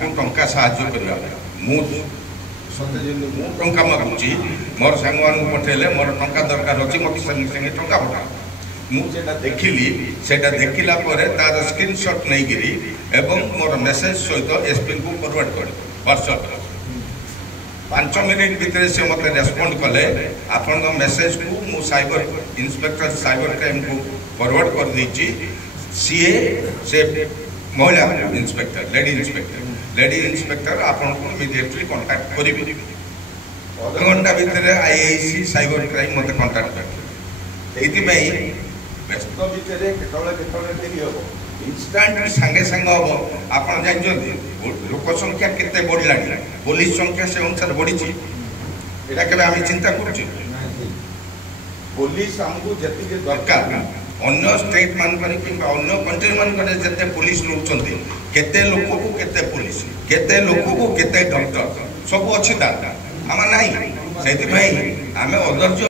टंका साहाय्य करवा मु टंका मागुची मोर सांग मान पठेले मोर टंका दरकार होची मत संगे संगे टंका पठा मुझे देखिली सेटा देखिला परे तार स्क्रीनशॉट नहीं गिरी एवं मोर मेसेज सहित एसपी को फॉरवर्ड कर व्हाट्सएप 5 मिनट भितर से मत रेस्पोंड कले आपन मेसेज को मु साइबर इंस्पेक्टर साइबर क्राइम को फॉरवर्ड कर दीची सीए से महिला इंस्पेक्टर लेडी इंस्पेक्टर आपन को इमीडिएटली कांटेक्ट करिबे आधा घंटा भितर आईआईसी साइबर क्राइम मत कांटेक्ट कर एति में व्यस्त भितर केतले देरी हो इंस्टेंट संगे संग हो आपन जानजोती लोक संख्या केते बढ़लानी पुलिस संख्या से अनुसार बढ़ी एटा केबे आमी चिंता करछु पुलिस हमको जति दरकार अन्य स्टेट मान पर कि अन्य कंट्री मान पर जते पुलिस रहउछंती केते लोक को केते पुलिस केते लोक को केते डॉक्टर सब अछि ता हम नाही सेति भाई हमें अदर्ज